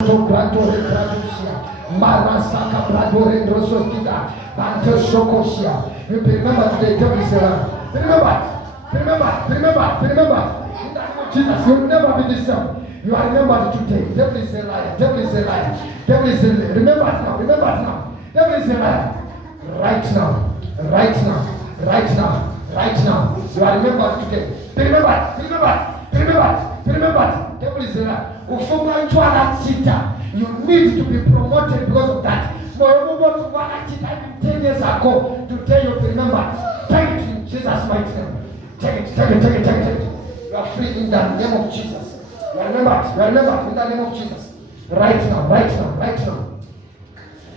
Gradore Gradusia, Marasaka Bradore Drosostica, Banto Sokosia. Remember today, devil is alive. Remember. In the name of Jesus, you'll never be the same. You are remembered today. Devil is a liar. Devil is a liar. Devil is a liar. Remember it now. Remember it now. Devil is a liar. Right now. Right now. Right now. Right now. You are remembered today. Remember. Devil is a liar. You need to be promoted because of that. Moreover, 10 years ago, today you remember. Take it in Jesus' mighty name. Take it. You are free in the name of Jesus. You are remembered in the name of Jesus. Right now.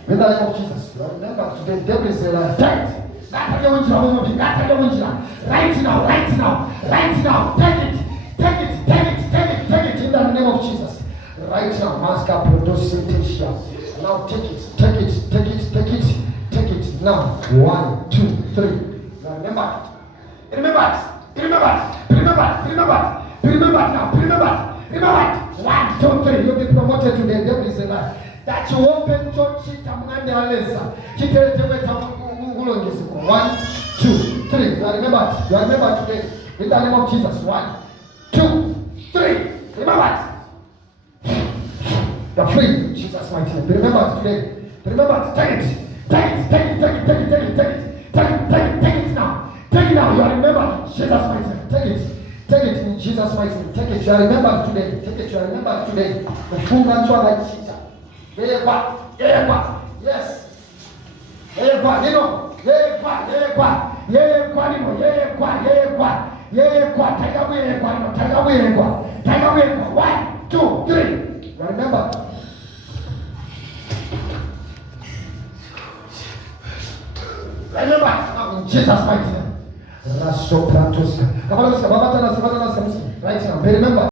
In the name of Jesus. You are remembered today. The devil is a liar. Take it. Right now. Take it in the name of Jesus. Right now, Master producing now take it. Now, 1, 2, 3. Remember now. 1, 2, 3. You'll be promoted today. Devil is a lie. That you open church. 1, 2, 3. You are remembered today. In the name of Jesus. 1, 2, 3. Remember. You're free. Jesus mighty name. Remember today. Take it now. Take it now. You are remembered. Jesus mighty name. Take it in Jesus mighty name. Take it. You are remembered today. You are remembered today. The full natural like cheetah. Yes. One, two, three. Remember. Now in Jesus' mighty name. Right now. Remember.